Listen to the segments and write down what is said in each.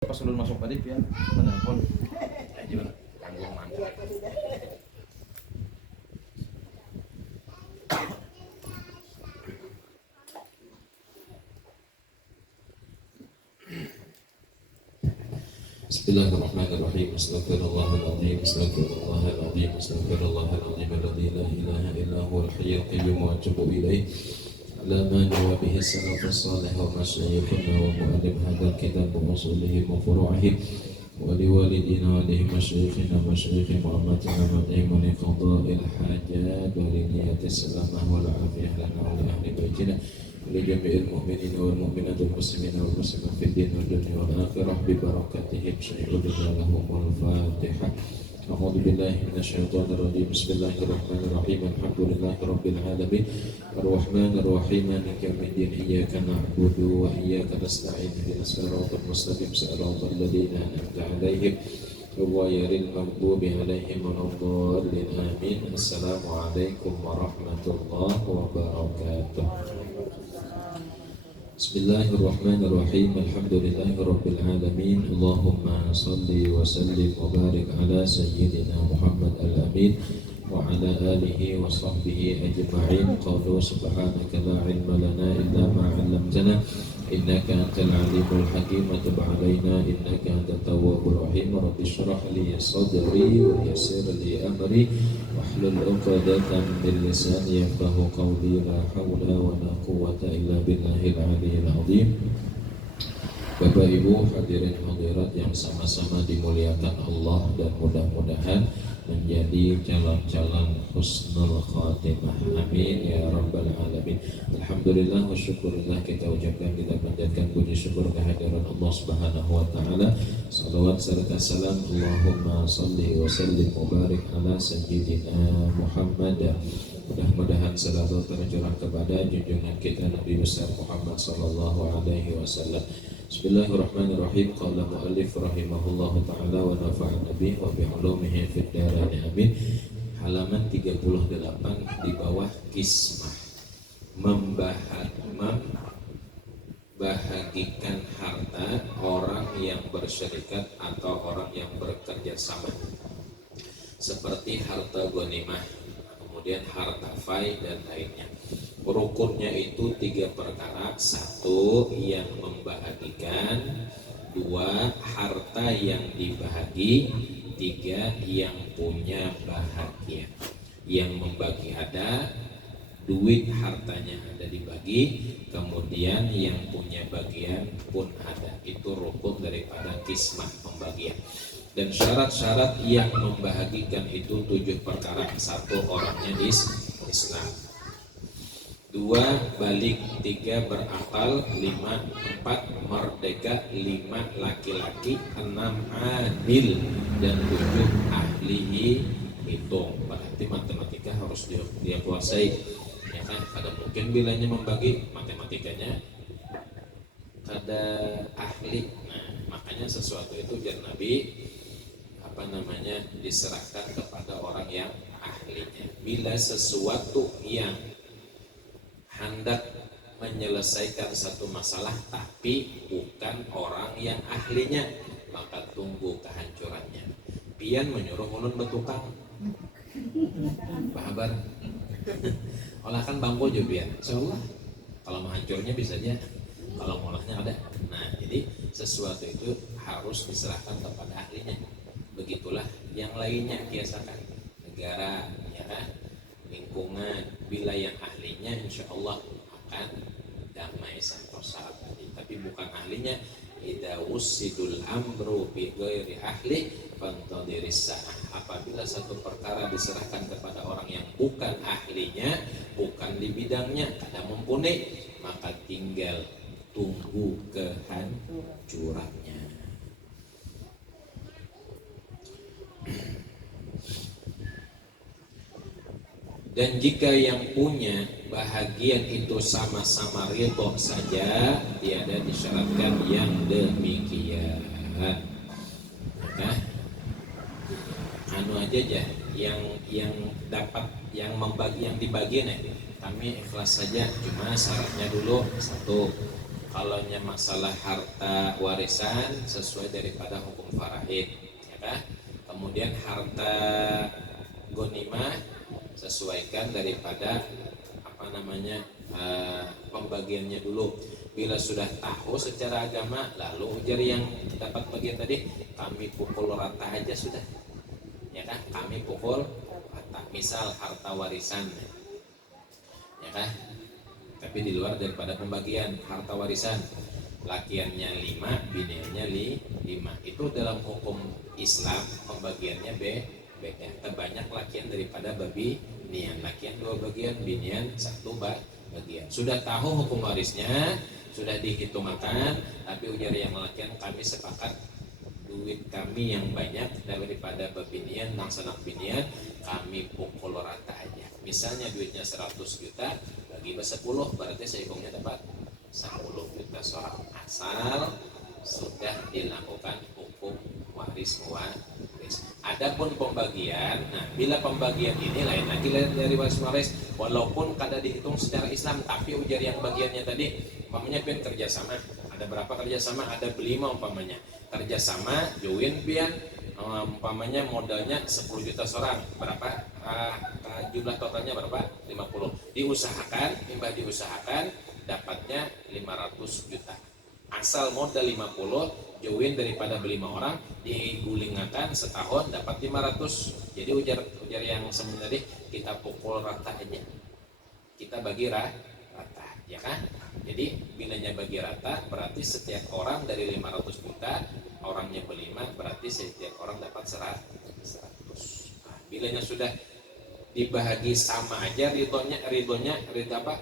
Pas ulun masuk tadi ya menelpon aja tanggung mantap. Bismillahirrahmanirrahim. Astaghfirullahaladzim. Astaghfirullahaladzim. Astaghfirullahaladzim. Alladzi la ilaha illa huwal hayyul qayyum wa atubu ilaih. Ala ma jawa bihi salafus salih wa masyayikhuna wa mu'allim hadzal kitab wa usulihi wa furu'ihi wa liwalidina wa li masyayikhina wa masyayikhina muhammadina wa li qada'il hajat wa li niyatis salamah wal afiyah lana wa li ahli baitina لجميع المؤمنين والمؤمنات والمسلمين والمسلمات في الدين والدنيا والآخرة ببركاتهم سيعود لهم الفاتحة. أعوذ بالله من الشيطان الرجيم. بسم الله الرحمن الرحيم. الحمد لله رب العالمين الرحمن الرحيم مالك يوم الدين إياك نعبد وإياك نستعين اهدنا الصراط المستقيم صراط الذين أنعمت عليهم غير المغضوب عليهم ولا الضالين آمين. السلام عليكم ورحمة الله وبركاته. Bismillahirrahmanirrahim. Alhamdulillahirabbil alamin. Allahumma shalli wa sallim wa barik ala sayyidina Muhammad al-amin wa ala alihi wa sahbihi ajma'in. Qalu subhanaka la ilma lana illa ma 'allamtana innaka antal alimul hakim. Tub 'alaina innaka antat tawwabur rahim. Rabbi shrah li sadri wa yassir li amri wahlul 'uqdatam min lisani yafqahu qawli. La haula wa la quwwata illa billahil aliyyil azim. Bapak Ibu hadirin hadirat yang sama-sama dimuliakan Allah, dan mudah-mudahan menjadi calon-calon husnul khatimah. Amin ya rabbal alamin. Alhamdulillah wa syukurillah, kita ucapkan, kita panjatkan puji syukur kehadiran Allah Subhanahu wa taala. Salawat serta salam Allahumma shalli wa sallim wa barik ala sayyidina Muhammad. Mudah-mudahan selalu tercurah kepada junjungan kita Nabi besar Muhammad sallallahu alaihi wasallam. Bismillahirrahmanirrahim. Qala mu'allif rahimahullahu ta'ala wa nafa'ana bihi wa bi'ulumihi fid dharain amin. Halaman 38 di bawah kismah. Membahagikan harta orang yang bersyarikat atau orang yang bekerja sama, seperti harta ghanimah, kemudian harta fai dan lainnya. Rukunnya itu 3 perkara. 1, yang membahagikan. 2, harta yang dibahagi. 3, yang punya bahagia. Yang membagi ada, duit hartanya ada dibagi, kemudian yang punya bagian pun ada. Itu rukun daripada kismah, pembagian. Dan syarat-syarat yang membahagikan itu 7 perkara. 1, orangnya Islam. 2, balik. 3, berakal. 5, 4, merdeka. 5, laki-laki. 6, adil. Dan 7, ahli hitung. Berarti matematika harus dia kuasai, ya kan? Kada mungkin bilanya membagi, matematikanya kada ahli. Nah, makanya sesuatu itu jar Nabi diserahkan kepada orang yang ahlinya. Bila sesuatu yang hendak menyelesaikan satu masalah tapi bukan orang yang ahlinya, maka tunggu kehancurannya. Pian menyuruh ulun betukang, pahabar olah kan bangko jo pian, insyaallah kalau menghancurnya bisa aja, kalau ngolahnya ada. Nah, jadi sesuatu itu harus diserahkan kepada ahlinya. Begitulah yang lainnya, biasakan negara, ya kan, lingkungan, bila yang ahlinya insya Allah akan damai sentosa tadi. Tapi bukan ahlinya, idza usidul amru bi ghairi ahli fantadiris sa'ah. Apabila satu perkara diserahkan kepada orang yang bukan ahlinya, bukan di bidangnya, kada mumpuni, maka tinggal tunggu kehancurannya. Dan jika yang punya bahagian itu sama-sama ridho saja, tiada disyaratkan yang demikian. Nah, anu aja yang dapat, yang membagi, yang dibagi nih, kami ikhlas saja. Cuma syaratnya dulu 1, kalaunya masalah harta warisan sesuai daripada hukum faraid, ya kan? Kemudian harta ghanimah sesuaikan daripada apa namanya pembagiannya dulu. Bila sudah tahu secara agama, lalu ujar yang dapat bagian tadi, kami pukul rata aja sudah, ya kan? Kami pukul rata. Misal harta warisan, ya kan? Tapi di luar daripada pembagian harta warisan, lakiannya 5, biniannya 5. Itu dalam hukum Islam pembagiannya beda. Terbanyak lakian daripada binian. Lakian 2 bagian, binian 1 bagian. Sudah tahu hukum warisnya, sudah dihitungkan, tapi ujar yang lakian kami sepakat duit kami yang banyak daripada bebinian dan sanak binian, kami pukul rata aja. Misalnya duitnya 100 juta bagi 10, berarti sehingga dapat 10 juta seorang, asal sudah dilakukan hukum waris mewaris. Adapun pembagian, nah bila pembagian ini lain lagi dari waris mewaris, walaupun kada dihitung secara Islam, tapi ujar yang bagiannya tadi, umpamanya pian kerjasama, ada berapa kerjasama? Ada 5 umpamanya kerjasama, join pian, umpamanya modalnya 10 juta seorang, berapa jumlah totalnya berapa? 50. Diusahakan, imbah diusahakan dapatnya 500 juta. Asal modal 50, join daripada 5 orang, digulingkan setahun dapat 500. Jadi ujar yang sebenarnya tadi, kita pukul rata aja. Kita bagi rata, ya kan? Jadi bilanya bagi rata, berarti setiap orang dari 500 juta, orangnya berlima, berarti setiap orang dapat 100. Nah, bilanya sudah dibahagi sama aja, ridhonya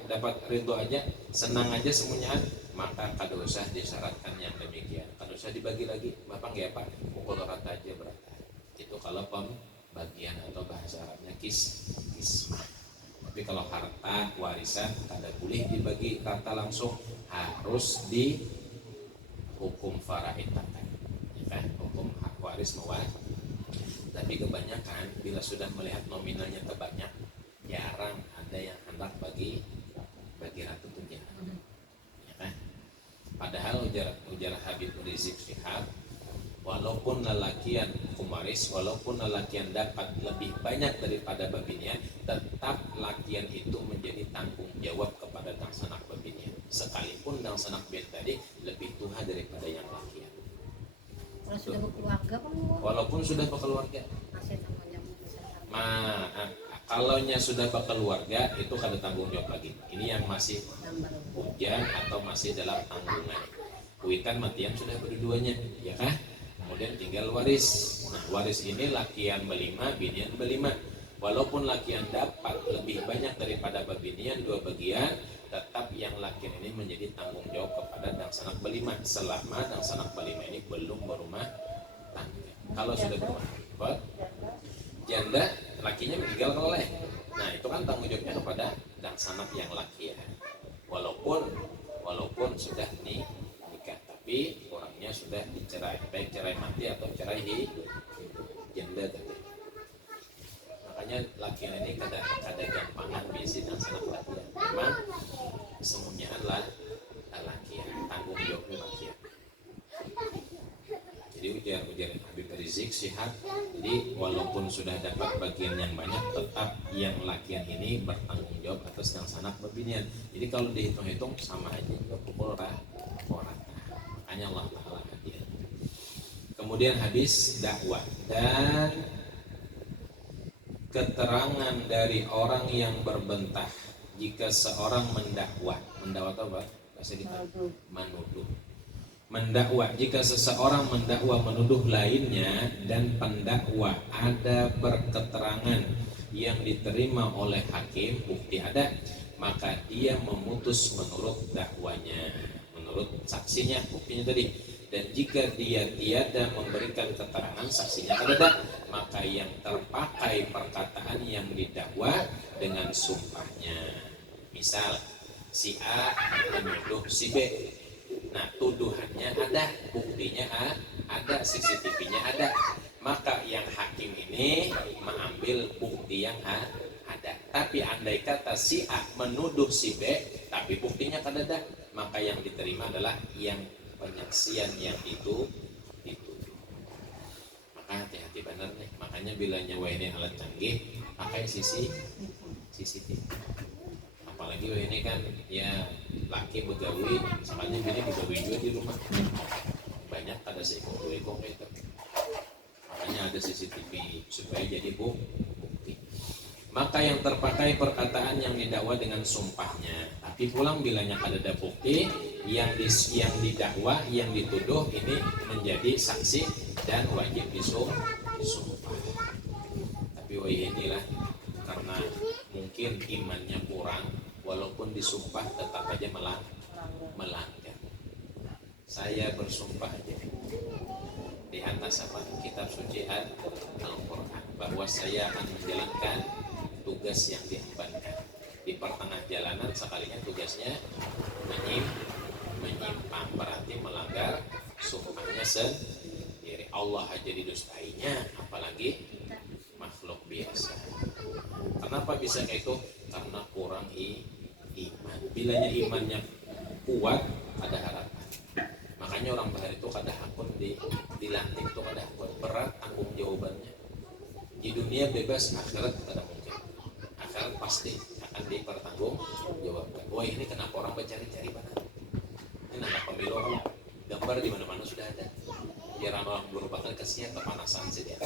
dapat ridho aja, senang aja semuanya, maka kada usah disyaratkan yang demikian, kada usah dibagi lagi. Bapak nggak Pak, pukul rata aja berapa. Itu kalau pembagian atau bahasa Arabnya kismah. Tapi kalau harta warisan kada boleh dibagi rata langsung, harus di hukum faraid, ya, hukum hak waris mewaris. Tapi kebanyakan bila sudah melihat nominalnya terbanyak, jarang ada yang hendak bagi rata itu jarang, ya kan? Padahal ujar Habib Rizik Syihab, walaupun lelakian kumaris, walaupun lelakian dapat lebih banyak daripada babinya, tetap lakian itu menjadi tanggung jawab kepada dang sanak babinya, sekalipun dang sanak bin tadi lebih tua daripada yang lakian. Kalau sudah berkeluarga kan, walaupun sudah berkeluarga, masih tanggung jawab besar. kalaunya sudah berkeluarga itu kada tanggung jawab lagi. Ini yang masih Tambah. hujan atau masih dalam tanggungan. Kuitan matian sudah berdua-duanya, ya kan? Kemudian tinggal waris. Nah, waris ini lakian berlima, binian berlima. Walaupun lakian dapat lebih banyak daripada binian 2 bagian, tetap yang lakian ini menjadi tanggung jawab kepada dang sanak berlima selama dang sanak berlima ini belum berumah tangga. Kalau sudah berumah tangga, janda lakinya meninggal keleleh. Nah, itu kan tanggung jawabnya kepada dang sanak yang lakian. Walaupun sudah nikah, tapi orangnya sudah dicerai, baik cerai mati atau cerai hidup, janda tadi. Makanya lakian ini kada gampangan bisi dang sanak lakian. Memang semuanya adalah lakian, tanggung jawabnya lakian. Jadi ujar Habib Rizik Syihab, jadi walaupun sudah dapat bagian yang banyak, tetap yang lakian ini bertanggung jawab atas yang sanak berbinian. Jadi kalau dihitung-hitung sama aja, pukul rata. Makanya Allah Ta'ala hadir. Kemudian hadis dakwah dan keterangan dari orang yang berbentah jika seorang mendakwah itu apa? Bahasa kita menuduh. Mendakwa, jika seseorang mendakwa menuduh lainnya dan pendakwa ada berketerangan yang diterima oleh hakim, bukti ada, maka dia memutus menurut dakwanya, menurut saksinya, buktinya tadi. Dan jika dia tiada memberikan keterangan, saksinya ada, maka yang terpakai perkataan yang didakwa dengan sumpahnya. Misal si A menuduh si B. Nah, tuduhannya ada, buktinya ada, CCTV-nya ada. Maka yang hakim ini mengambil bukti yang ada. Tapi andai kata si A menuduh si B, tapi buktinya kada ada, maka yang diterima adalah yang penyaksian yang itu. Maka hati-hati benar nih. Makanya bila nyawa ini alat canggih, pakai CCTV. Apalagi ini kan ya laki begawi, misalnya bini begawi juga di rumah. Banyak ada seekor itu. Makanya ada CCTV supaya jadi bukti. Maka yang terpakai perkataan yang didakwa dengan sumpahnya. Tapi pulang bilanya ada bukti yang didakwa, yang dituduh ini menjadi saksi dan wajib disumpah. Tapi inilah karena mungkin imannya kurang, walaupun disumpah tetap aja melanggar. Saya bersumpah aja di atas kitab suci Al-Quran bahwa saya akan menjalankan tugas yang diembankan. Di pertengah jalanan sekalinya tugasnya menyimpang, berarti melanggar sumpahnya sendiri. Allah aja didustainya, apalagi makhluk biasa. Kenapa bisa kayak itu? Karena kurang iman. Bilanya imannya kuat, ada harapan. Makanya orang bahar itu kada hakun dilantik itu kada hakun, berat tanggung jawabannya. Di dunia bebas, akhirat kada mungkin. Akhirat pasti akan dipertanggung jawabkan. Wah, ini kenapa orang mencari-cari mana? Ini nama pemilu gambar di mana-mana sudah ada. Biar orang merupakan kesian kepanasan sih dia.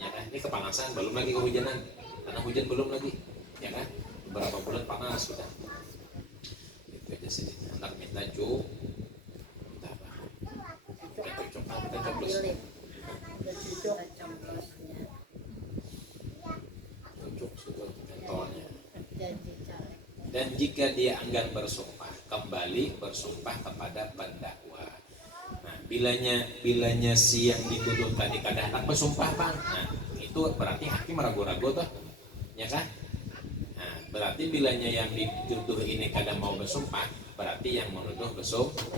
Ya kan? Ini kepanasan, belum lagi kehujanan. Karena hujan belum lagi, ya kan? Beberapa bulan panas sudah. Itu aja sih. Anak minta cu. Kita coblos. Cocok sudah contohnya. Dan jika dia enggan bersumpah, kembali bersumpah kepada pendakwa. Nah, bilanya si yang dituduh tadi kada hendak bersumpah, Bang. Nah, itu berarti hakim ragu-ragu tuh. Ya kan? Nah, berarti bilanya yang dituduh ini kada mau bersumpah, berarti yang menuduh bersumpah.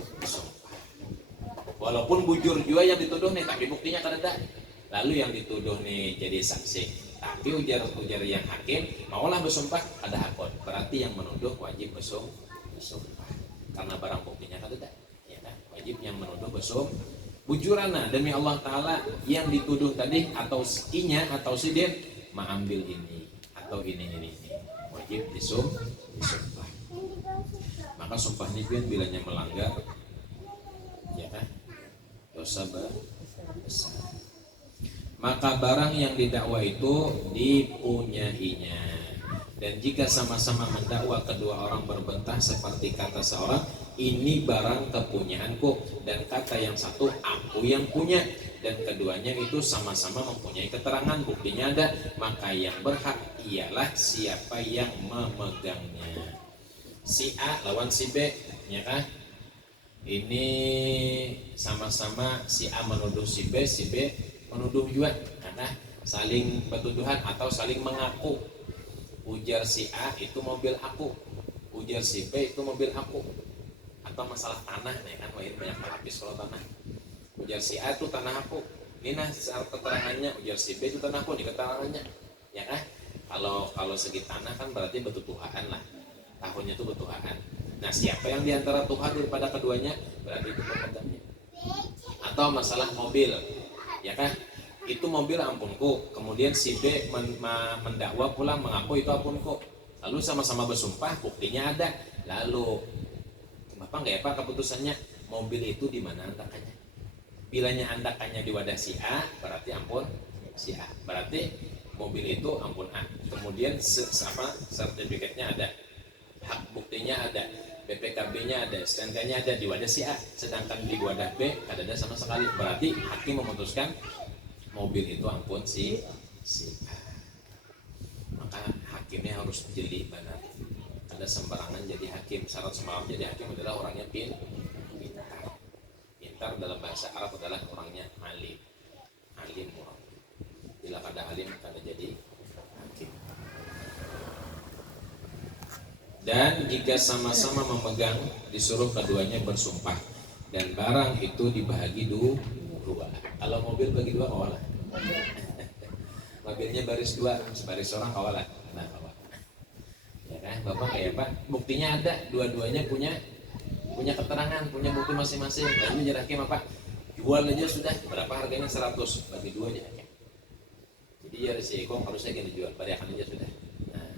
Walaupun bujur juga yang dituduh nih, tapi buktinya kada ada. Lalu yang dituduh nih jadi saksi. Tapi ujar yang hakim, maulah bersumpah ada hakon. Berarti yang menuduh wajib bersumpah. Karena barang buktinya kada ada. Ya kan? Wajib yang menuduh bersumpah. Bujurana demi Allah Ta'ala yang dituduh tadi atau inya atau si dia mengambil ini atau ini. Wajib disumpah. Maka sumpah ini bilanya melanggar, ya kan? Dosa besar. Maka barang yang didakwa itu dipunyainya. Dan jika sama-sama mendakwa kedua orang berbentah seperti kata seorang, ini barang kepunyaanku, dan kata yang satu aku yang punya, dan keduanya itu sama-sama mempunyai keterangan, buktinya ada, maka yang berhak ialah siapa yang memegangnya. Si A lawan si B, ya kan? Ini sama-sama si A menuduh si B menuduh juga, karena saling bertuduhan atau saling mengaku. Ujar si A itu mobil aku, ujar si B itu mobil aku. Atau masalah tanah nih kan, ini banyak pelapis kalau tanah. Ujar si A itu tanah aku, ini nah keterangannya. Ujar si B itu tanah aku, ini keterangannya, ya kan? Kalau segi tanah kan berarti bertuduhan lah, tahunnya itu bertuduhan. Nah, siapa yang diantara Tuhan daripada keduanya, berarti itu pemegangnya. Atau masalah mobil, ya kan? Itu mobil ampunku, kemudian si B mendakwa pulang mengaku itu ampunku. Lalu sama-sama bersumpah, buktinya ada. Lalu Bapak nggak ya Pak keputusannya, mobil itu di mana andakannya? Bilanya andakannya di wadah si A, berarti ampun si A. Berarti mobil itu ampun A. Kemudian sertifikatnya ada, hak buktinya ada, BPKB-nya ada, STNK-nya ada di wadah si A. Sedangkan di wadah B tidak ada sama sekali. Berarti hakim memutuskan mobil itu ampun si A. Maka hakimnya harus jeli benar. Ada sembarangan jadi hakim. Syarat sembarangan jadi hakim adalah orangnya pintar. Pintar dalam bahasa Arab adalah orangnya alim. Alim orang. Bila kada alim kada jadi hakim. Dan jika sama-sama memegang, disuruh keduanya bersumpah. Dan barang itu dibagi dua. Kalau mobil bagi dua kawalah. Mobilnya baris dua, sebaris orang kawalah. Nah, kawal. Ya kan, Bapak kayak Pak, buktinya ada, dua-duanya punya punya keterangan, punya bukti masing-masing. Lalu jadi hakim apa? Jual aja sudah, berapa harganya 100, bagi 2 aja hakim. Jadi ya si Eko harusnya gini jual, bariakan aja sudah. Nah,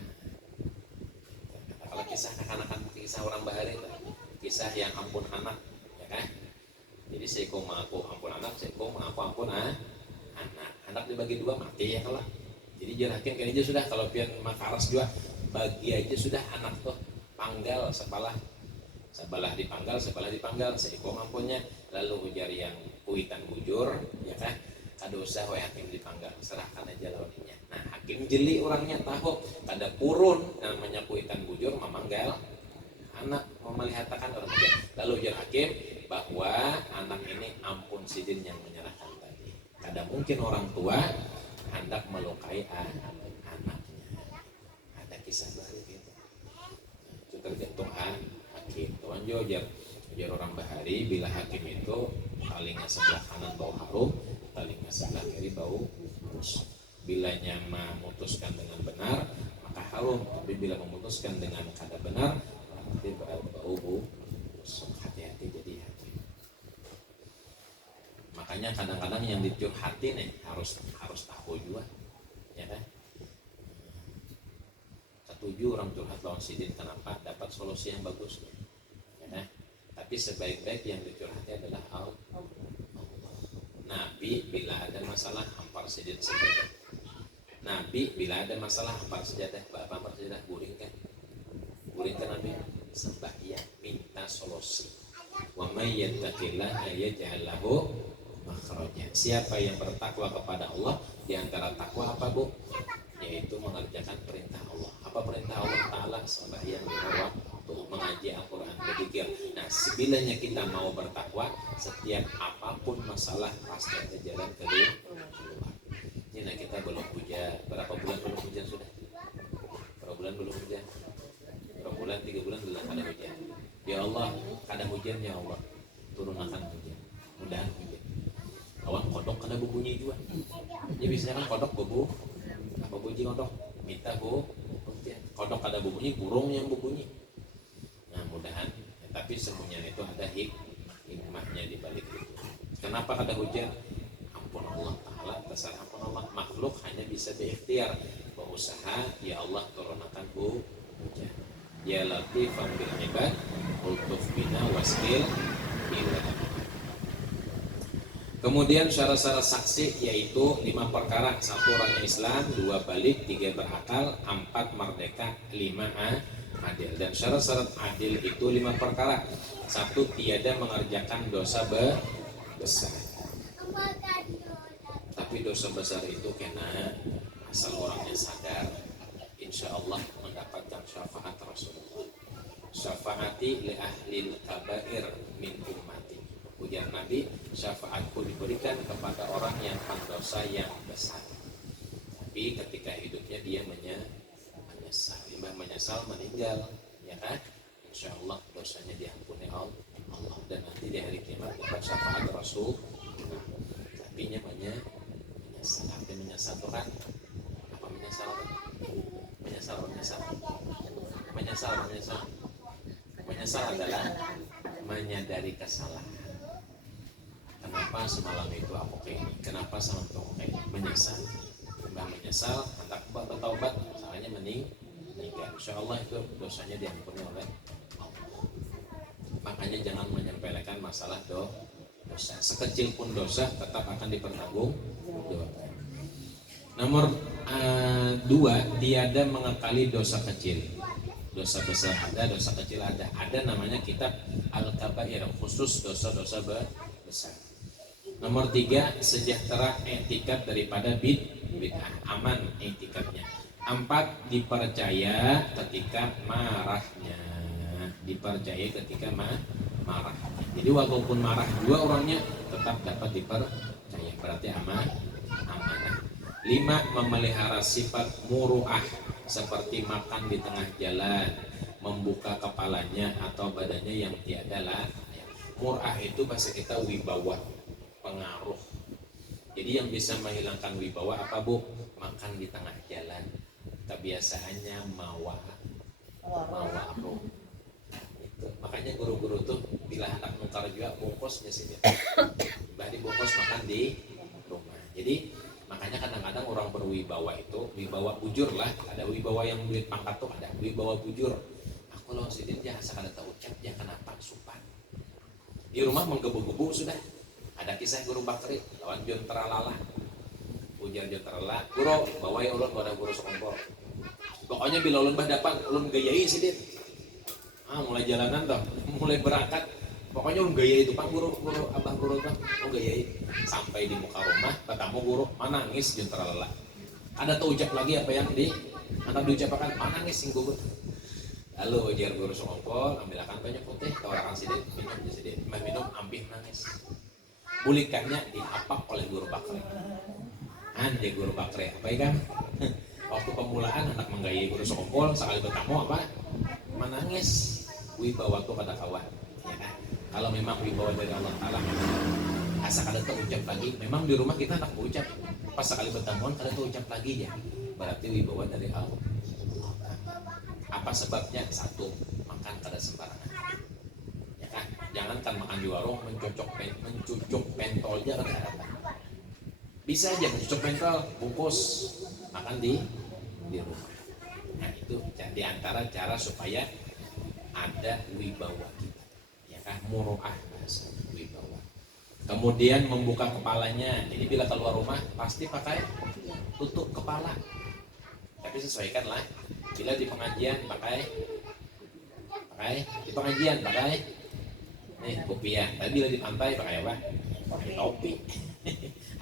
kalau kisah anak-anak, kisah orang bahari itu, kisah yang ampun anak, ya kan? Jadi si Eko mengaku ampun anak, si Eko mengaku ampun anak dibagi 2 mati ya kalau. Jadi jadi hakim kan aja sudah, kalau pian makaras juga bagi aja sudah anak tuh panggal sebelah dipanggal seiko mampunya, lalu ujar yang kuitan bujur ya kan kadosa wae hakim dipanggal, serahkan aja lawannya. Nah hakim jeli orangnya tahu kada purun namanya kuitan bujur memanggal anak, memelihatkan orang tua. Lalu ujar hakim bahwa anak ini ampun sidin yang menyerahkan tadi. Kada mungkin orang tua hendak melukai anaknya. Ada kisah baru gitu. Itu tergantung hakim. Tuan ujar orang bahari bila hakim itu palingnya sebelah kanan bau harum, palingnya sebelah kiri bau busuk. Bilanya memutuskan dengan benar maka harum, tapi bila memutuskan dengan kada benar berarti bau busuk. Hati-hati jadi hakim. Makanya kadang-kadang yang dicurhatin harus tahu juga, ya kan? Setuju orang curhat lawan sidin kenapa dapat solusi yang bagus, ya kan? Tapi sebaik-baik yang dicurhati adalah Allah. Nabi bila ada masalah hampar sidin sejadah. Nabi bila ada masalah hampar sejadah, hampar sejadah guringkan Nabi sembahyang minta solusi. Wa may yattaqillaha yaj'al lahu makhraja. Siapa yang bertakwa kepada Allah, di antara takwa apa Bu? Yaitu mengerjakan perintah Allah. Apa perintah Allah Ta'ala? Sembahyang lima waktu, mengaji Al-Quran, berzikir. Nah, sebilanya kita mau bertakwa, setiap apapun masalah pasti ada jalan keluar. Ini kita belum hujan. Berapa bulan belum hujan sudah? Berapa bulan belum hujan? Berapa bulan? 3 bulan belum ada hujan. Ya Allah, kada hujan ya Allah, turunkan hujan. Mudahan hujan. Kawan kodok kada berbunyi juga. Jadi biasanya kan kodok bebu, apa bunyi kodok? Minta bu, kodok kada berbunyi, burung yang berbunyi. Nah mudahan, ya, tapi semuanya itu ada hikmahnya di balik itu. Kenapa kada hujan? Ampun Allah Ta'ala, terserah ampun Allah. Makhluk hanya bisa berikhtiar, berusaha, ya Allah turunkan hujan. Ya latifan bil ibad, ultuf bina waskil bila. Kemudian syarat-syarat saksi yaitu 5 perkara. 1 orangnya Islam, 2 balik, 3 berakal, 4 merdeka, 5 adil. Dan syarat-syarat adil itu 5 perkara. 1 tiada mengerjakan dosa besar. Tapi dosa besar itu kena asal orangnya sadar, insya Allah mendapatkan syafaat Rasulullah. Syafaati li ahlil kabair min ummati. Ujar Nabi, syafaatku diberikan kepada orang yang berdosa yang besar. Tapi ketika hidupnya dia menyesal meninggal, ya kan? Insya Allah dosanya diampuni Allah, dan nanti di hari kiamat dapat syafaat Rasul. Tapi menyesal. Arti menyesal itu kan apa? Menyesal adalah menyadari kesalahan. Kenapa semalam itu aku kayak ini? Kenapa semalam itu aku kayak ini? Menyesal, hendak bertaubat, salahnya meninggal. Insya Allah itu dosanya diampuni oleh Allah. Makanya jangan menyepelekan masalah dosa. Sekecil pun dosa tetap akan dipertanggungjawabkan. Nomor 2, tiada mengakali dosa kecil. Dosa besar ada, dosa kecil ada. Ada namanya kitab Al-Kabair, khusus dosa-dosa besar. Nomor 3, sejahtera etikat daripada bid'ah, aman etikatnya. 4, dipercaya ketika marahnya. Marah. Jadi walaupun marah juga orangnya tetap dapat dipercaya. Berarti amanah. 5, memelihara sifat muru'ah, seperti makan di tengah jalan, membuka kepalanya atau badannya yang tiada layak. Mur'ah itu bahasa kita wibawa, pengaruh. Jadi yang bisa menghilangkan wibawa apa Bu? Makan di tengah jalan. Kebiasaannya mawaruh. Itu Makanya guru-guru tuh bila anak nukar juga bungkusnya sih dia. Bah dibungkus makan di rumah. Jadi makanya kadang-kadang orang berwibawa itu wibawa bujur lah. Ada wibawa yang duit pangkat tuh ada wibawa bujur. Aku lawan sidin jangan sekali tak ucap dia kenapa supan. Di rumah menggebu-gebu sudah. Ada kisah guru Bakri lawan Jon Teralala. Ujar Jon Teralala, guru bawai ulun pada guru sekompor. Pokoknya bila ulun bah dapat ulun gayai sidin. Mulai jalanan toh, mulai berangkat. Pokoknya ulun gaya itu, Pak guru abah guru tuh, gaya sampai di muka rumah, ketemu guru, manangis Jon Teralala. Ada tuh ucap lagi apa yang anak diucapkan, manangis sing guru. Lalu ujar guru songkol, ambilkan banyak putih, tawarkan sidin, minum di sidin, minum, ambil nangis. Bulikannya diapak oleh guru Bakri. Dia guru Bakri, apa ya kan? Waktu pemulaan anak menggayai guru songkol, sekali bertemu apa? Menangis. Wibawa tuh pada kawan, ya kan? Kalau memang wibawa dari Allah Ta'ala, asal kada tuh ucap lagi. Memang di rumah kita tak ucap, pas sekali bertemuan kada tuh ucap lagi ya. Berarti wibawa dari Allah. Apa sebabnya? Satu, makan kada sembarangan, ya kan? Jangan kan makan di warung mencucuk pentol aja kada ada. Bisa aja mencucuk pentol, bungkus makan di rumah. Nah itu di antara cara supaya ada wibawa kita, ya kan? Muru'ah bahasa wibawa. Kemudian membuka kepalanya. Jadi bila keluar rumah pasti pakai tutup kepala. Tapi sesuaikanlah. Bila di pengajian pakai di pengajian pakai kopiah. Tapi bila di pantai pakai apa? Pakai topi.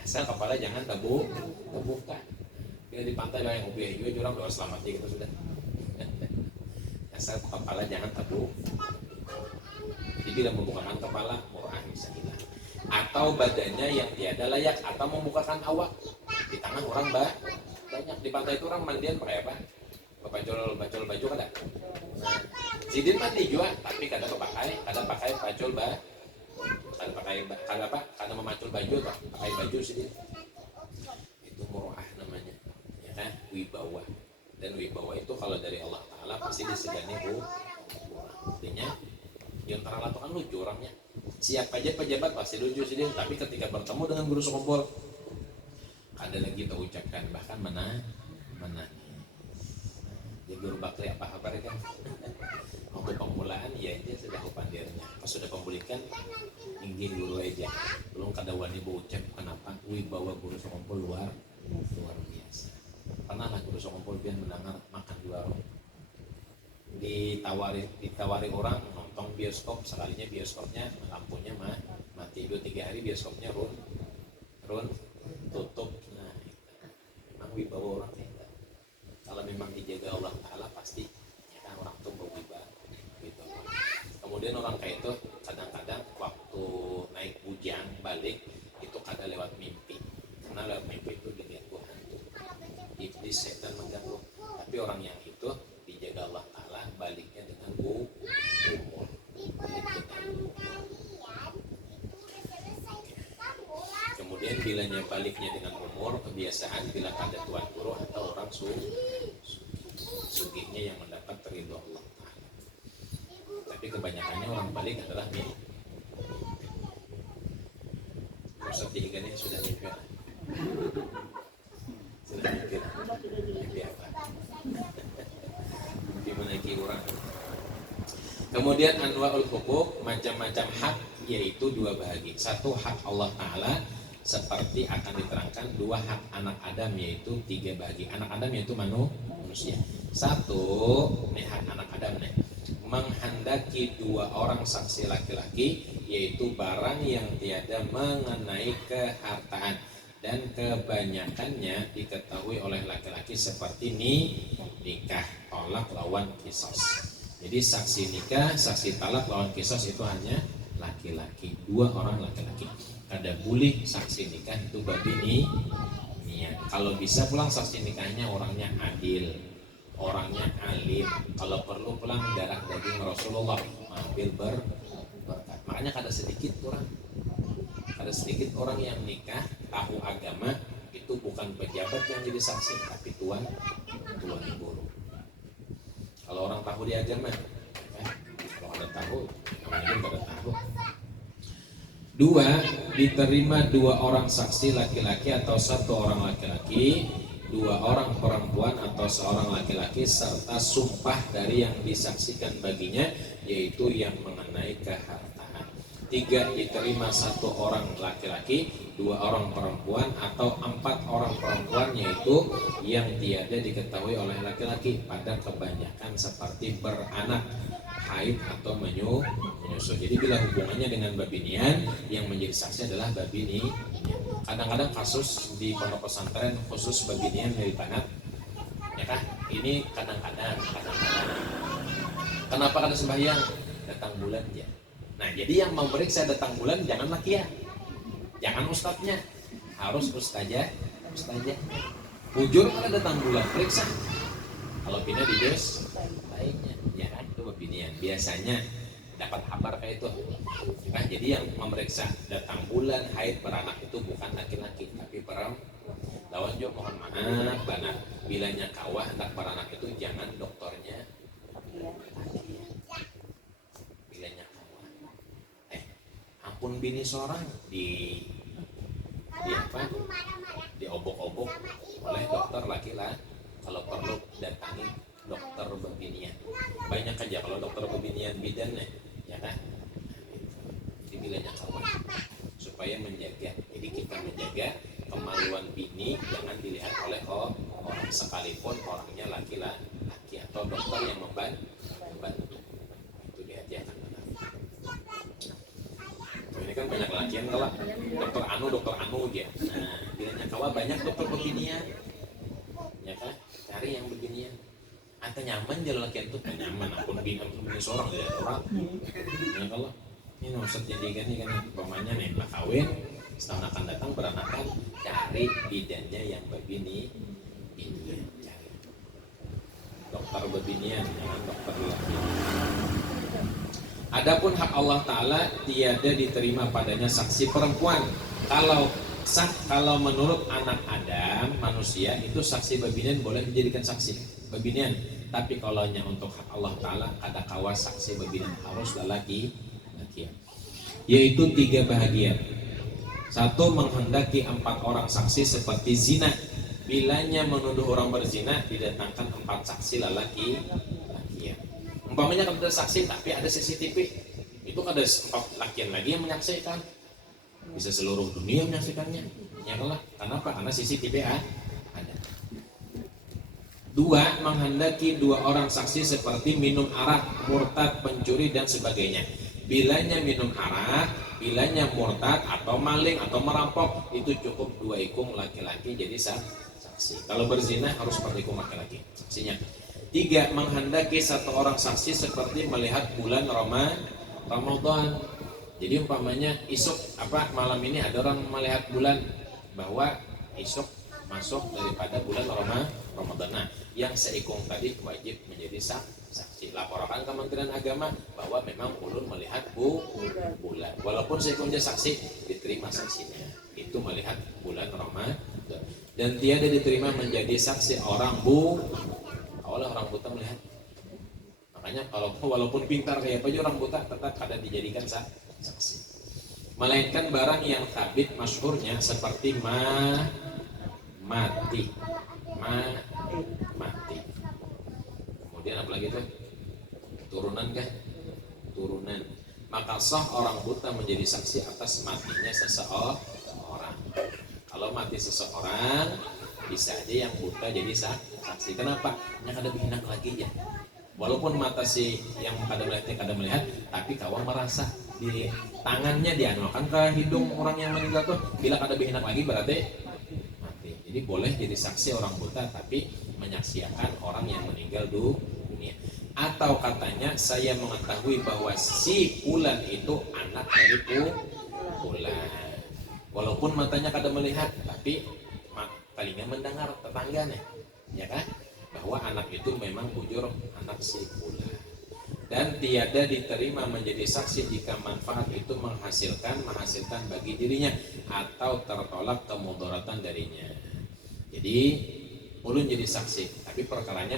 Asal kepala jangan terbuka. Bila di pantai pakai kopiah juga curang doa selamat gitu sudah. Asal kepala jangan terbuka. Jadi bila membukakan kepala murah bisa hilang. Atau badannya yang tiada layak, atau membukakan awak. Di tengah orang banyak di pantai itu orang mandian pakai apa? Bacol baju kada. Nah, sidin mandi juga, tapi kadang pakai bacol kadang memacul baju atau pakai baju sidin. Itu murah namanya, ya kan? Wibawa. Dan wibawa itu kalau dari Allah Ta'ala pasti disegani artinya yang Teralala itu kan lucu orangnya, siap aja pejabat pasti lucu sih dia. Tapi ketika bertemu dengan guru sekompol ada lagi terucapkan bahkan menangis. Jadi guru Bakri apa kabar kan? Waktu pemulaan ya dia sudah upandirnya, pas sudah pemulihan inggih guru aja belum kada wani berucap. Kenapa? Wibawa guru sekompol luar biasa. Pernah lah guru sekompol pian mendengar makan di warung, ditawari orang nonton bioskop, sekalinya bioskopnya lampunya mati 2-3 hari bioskopnya run tutup. Nah memang wibawa orang kita kalau memang dijaga Allah Ta'ala pasti ya kan orang tuh berwibawa gitu. Kemudian orang kayak itu kadang-kadang waktu naik bujang balik itu kada lewat mimpi, karena lewat mimpi itu diganggu hantu, iblis, setan mengganggu. Tapi orang yang itu dijaga Allah Ta'ala baliknya dengan umur. Kemudian bilanya baliknya dengan umur, kebiasaan bila ada tuan guru atau orang sugihnya yang mendapat ridho Allah Ta'ala. Tapi kebanyakannya orang balik adalah Ustaz Igannya sudah mikir. Mimpi apa? Mimpi menaiki orang. Kemudian anwa'ul hukuk, macam-macam hak, yaitu 2 bahagi. 1 hak Allah Ta'ala, seperti akan diterangkan. 2 hak anak Adam, yaitu 3 bahagi. Anak Adam yaitu manusia. 1 nih hak anak Adam nih, menghendaki 2 orang saksi laki-laki, yaitu barang yang tiada mengenai kehartaan dan kebanyakannya diketahui oleh laki-laki seperti nikah, tolak lawan kisos. Jadi saksi nikah, saksi talak lawan kisos itu hanya laki-laki, 2 orang laki-laki. Kada boleh saksi nikah itu babi niat. Kalau bisa pulang saksi nikahnya orangnya adil, orangnya alim. Kalau perlu pulang darah daging Rasulullah, ambil berkat. Makanya kada sedikit orang yang nikah tahu agama itu bukan pejabat yang jadi saksi, tapi tuan guru. Kalau orang tahu di agama, kalau ada tahu Mungkin pada tahu. 2. Diterima 2 orang saksi laki-laki atau 1 orang laki-laki, 2 orang perempuan atau 1 laki-laki, serta sumpah dari yang disaksikan baginya, yaitu yang mengenai kehartaan. 3. Diterima 1 orang laki-laki, 2 orang perempuan atau 4 orang perempuan, yaitu yang tiada diketahui oleh laki-laki pada kebanyakan seperti beranak, haid atau menyusu. Jadi bila hubungannya dengan babinian, yang menjadi saksi adalah babini. Kadang-kadang kasus di pondok pesantren khusus babinian dari banat, ya kan? Ini kadang-kadang. Kenapa kada sembahyang? Datang bulan ya. Nah, jadi yang memeriksa datang bulan jangan lakia, jangan ustadznya, harus ustazah. Bujur kada datang bulan, periksa. Kalau pindah di des lainnya, ya kan? Itu babinian. Biasanya dapat kabar kayak itu. Nah, jadi yang memeriksa datang bulan, haid, beranak itu bukan laki-laki tapi perempuan. Lawan jo mohon maaf, bana bilanya kawah hendak beranak itu jangan dokternya laki. Bilanya kawah. Ampun bini seorang di apa? Diobok-obok oleh dokter laki-laki. Kalau perlu datangi dokter babinian. Banyak aja kalau dokter babinian bidan ya kan. Jadi bilanya kawan supaya menjaga. Jadi kita menjaga kemaluan bini jangan dilihat oleh orang sekalipun orangnya laki-laki atau dokter yang membantu. Itu dihati-hati. Ini kan banyak lakian kalau dokter anu dia. Nah, bilanya kawan banyak dokter babinian. Ya kan? Cari yang beginian. Atau nyaman jalan lakian tuh nyaman, ampun bini seorang tidak orang. Ya kalau ini maksud jadikan ini kan umpamanya nih pak kawin, setahun akan datang beranakan, cari bidannya yang babini, cari dokter babinian, jangan dokter laki. Adapun hak Allah Taala tiada diterima padanya saksi perempuan. Kalau menurut anak Adam manusia itu saksi babinian boleh dijadikan saksi babinian, tapi kalau hanya untuk hak Allah Taala ada kawas saksi babinian harus laki, yaitu 3 bahagian. 1. Menghendaki 4 orang saksi seperti zina. Bilanya menuduh orang berzina didatangkan 4 saksi laki. Umpamanya kalau ada saksi tapi ada CCTV, itu ada 4 lakian lagi yang menyaksikan. Bisa seluruh dunia menyaksikannya. Ya Allah, kenapa? Karena CCTV ada. 2. Menghendaki 2 orang saksi seperti minum arak, murtad, pencuri dan sebagainya. Bilanya minum arak, bilanya murtad atau maling atau merampok, itu cukup 2 ikung laki-laki jadi saksi. Kalau berzina harus per ikung laki-laki saksinya. 3. Menghendaki 1 orang saksi seperti melihat bulan Ramadan. Jadi umpamanya isuk malam ini ada orang melihat bulan bahwa isuk masuk daripada bulan Ramadan. Nah, yang seikung tadi wajib menjadi saksi. Laporkan Kementerian Agama bahwa memang ulun melihat bulan. Walaupun seikungnya saksi, diterima saksinya. Itu melihat bulan Ramadan. Dan tiada diterima menjadi saksi orang oleh orang buta melihat. Makanya kalau walaupun pintar kayak apa aja orang buta tetap ada dijadikan saksi. Melainkan barang yang sabit masyhurnya seperti mati. Kemudian apa lagi tuh? Turunan. Maka sah orang buta menjadi saksi atas matinya seseorang. Kalau mati seseorang bisa aja yang buta jadi saksi. Kenapa? Yang ada binak lagi ya. Walaupun mata si yang kada melihat, tapi kawan merasa di tangannya dianuakan ke hidung orang yang meninggal tuh. Bila kada berhinak lagi berarti mati. Jadi boleh jadi saksi orang buta tapi menyaksikan orang yang meninggal dunia. Atau katanya saya mengetahui bahwa si Fulan itu anak dari Fulan. Walaupun matanya kada melihat tapi palingnya mendengar tetangganya, ya kan? Bahwa anak itu memang bujur anak si Fulan. Dan tiada diterima menjadi saksi jika manfaat itu menghasilkan bagi dirinya atau tertolak kemudaratan darinya. Jadi ulun jadi saksi tapi perkaranya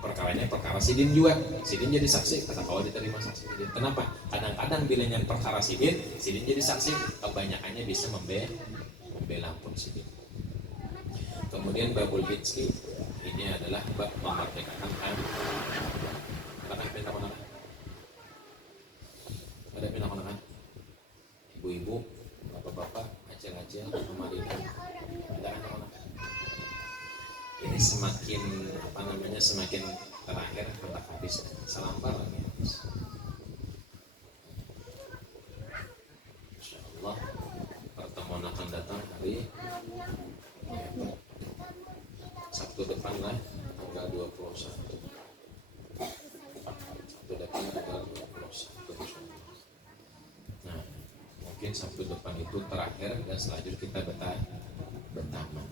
perkaranya perkara sidin juga, sidin jadi saksi, kata kau diterima saksi. Kenapa? Kadang-kadang bilanya perkara sidin jadi saksi, kebanyakannya bisa membela pun sidin. Kemudian babul hitski, ini adalah bab memerdekakan anak. Ada pindah-pindah ibu-ibu, bapak-bapak, acil-acil, memarikan, ada anak-anak. Ini semakin semakin terakhir hendak habis, selambar lagi habis. Insyaallah pertemuan akan datang hari Sabtu depan lah, tanggal 21. Sabtu depan tanggal 21. Nah, mungkin Sabtu depan itu terakhir dan selanjutnya kita bertamu.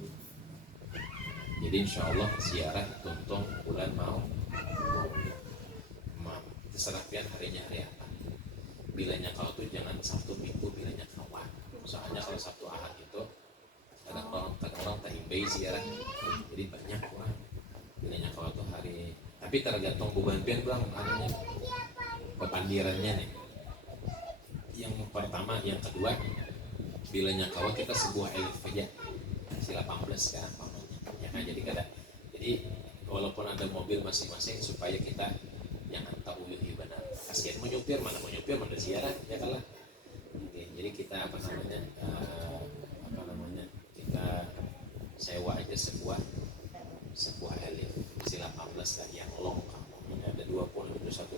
Jadi insya Allah ziarah tuntung bulan mau terserah pian harinya hari apa. Bilanya kau tuh jangan Sabtu Minggu, bilanya kawan. Soalnya kalau Sabtu Ahad itu kadang-kadang tak imbai ziarah. Jadi banyak orang. Bilanya kau tuh hari, tapi tergantung bulan pian bang anunya kepandirannya nih. Yang pertama, yang kedua, bilanya kau kita sebuah elif aja. Sila 18 sekarang pamannya. Ya kan, jadi walaupun ada mobil masing-masing supaya kita jangan tahu benar. Kasihan mau nyupir mana ziarah ya kalah. Jadi kita kita sewa aja sebuah elif sila 18 lah yang long kamu. Ada 20 itu satu.